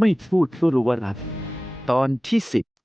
ไม่พูดก็รู้ว่ารักตอนที่101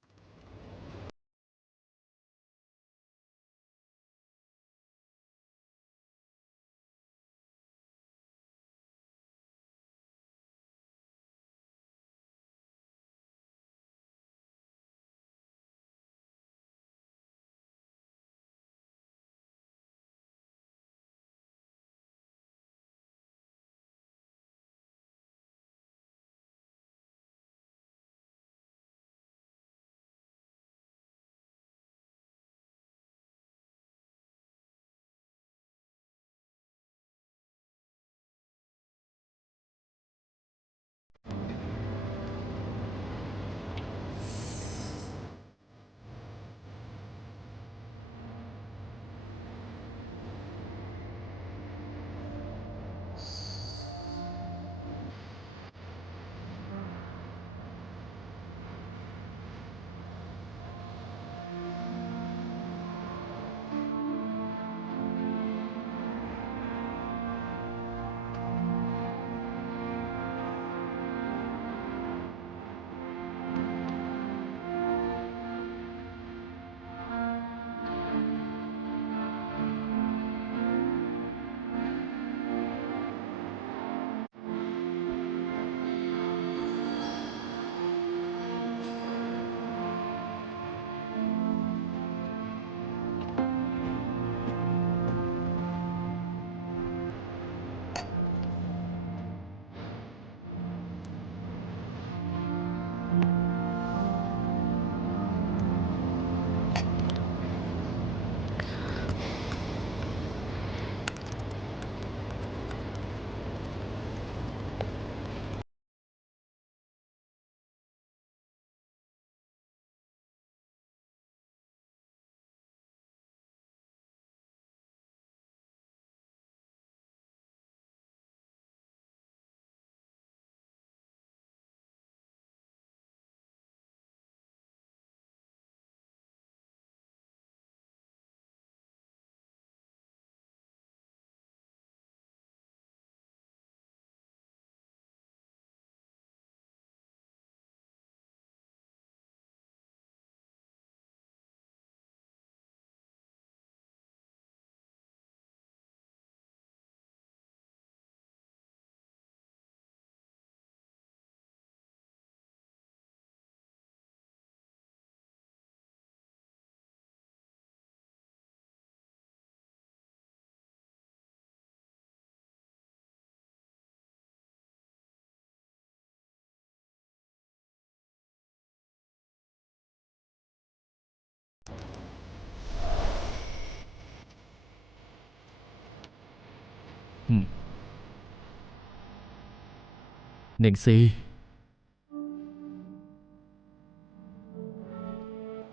4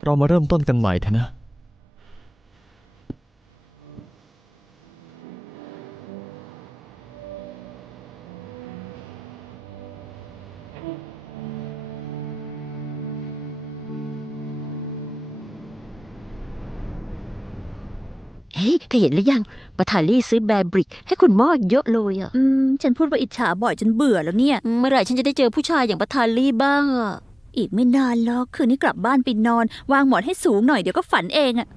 เรามาเริ่มต้นกันใหม่เถอะนะเฮ้ยเธอเห็นหรือยังปาทาลี่ซื้อแบร์บริกให้คุณหม่อเยอะเลยอ่ะ ฉันพูดว่าอิจฉาบ่อยจนเบื่อแล้วเนี่ย เมื่อไหร่ฉันจะได้เจอผู้ชายอย่างปาทาลี่บ้างอ่ะ อีกไม่นานหรอกคืนนี้กลับบ้านไปนอน วางหมอนให้สูงหน่อยเดี๋ยวก็ฝันเองอะ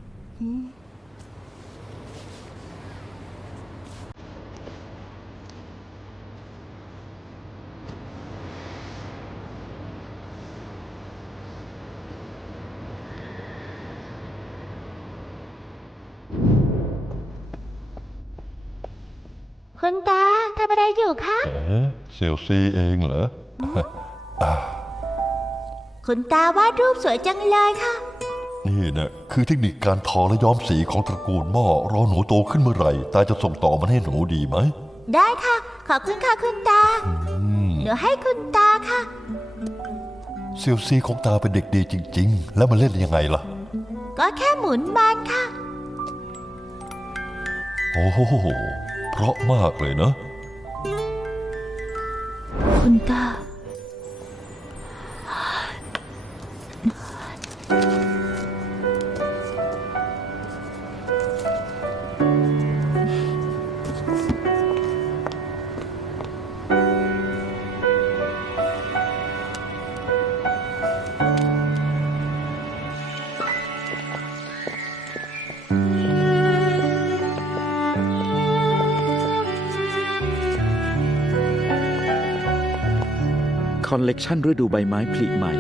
คุณตาทำอะไรอยู่คะ เซลซีเองเหรอ คุณตาวาดรูปสวยจังเลยค่ะ นี่นะคือเทคนิคการทอและย้อมสีของตระกูลหม้อรอหนูโตขึ้นเมื่อไหร่ตาจะส่งต่อมันให้หนูดีไหม ได้ค่ะ ขอบคุณค่ะคุณตาเดี๋ยวให้คุณตาค่ะ เซลซีของตาเป็นเด็กดีจริงๆ แล้วมันเล่นยังไงล่ะ ก็แค่หมุนมันค่ะ โอ้โหเพราะมากเลยนะ คุณตา คอลเลกชันฤดูใบไม้ผลิใหม่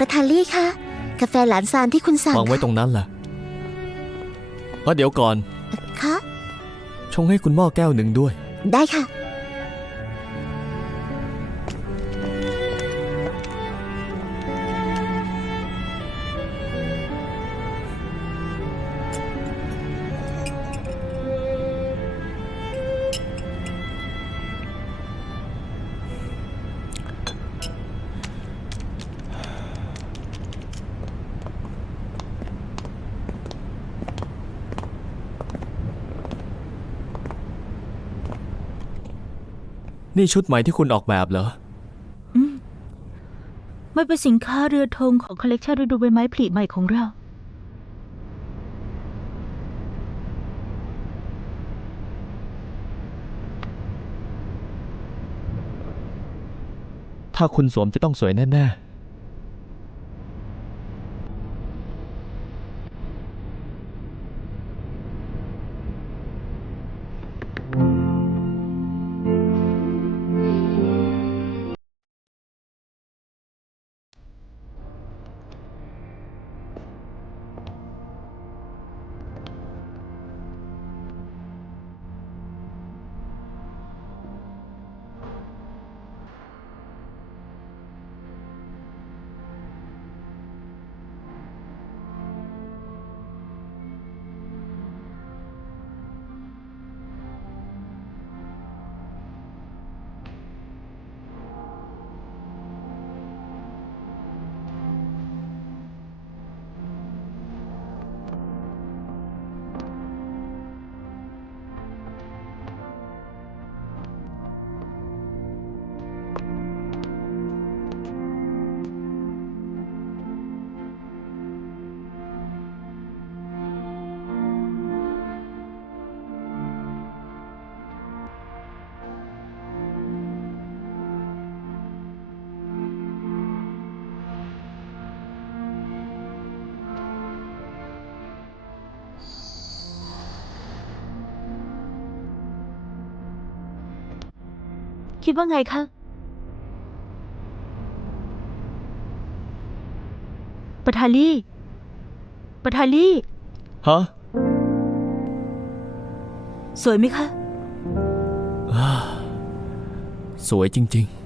ประธานลี่คะกาแฟหลานซานที่คุณสั่ง วางไว้ตรงนั้นแหละเดี๋ยวก่อน คะ ชงให้คุณหม้อแก้วหนึ่งด้วย ได้ค่ะ นี่ชุดใหม่ที่คุณออกแบบเหรอ ไม่เป็นสินค้าเรือธงของคอลเลกชันฤดูใบไม้ผลิใหม่ของเรา ถ้าคุณสวมจะต้องสวยแน่ๆ คิดว่าไงคะ ประธานลี่ ประธานลี่ ฮะ สวยไหมคะ สวยจริงๆ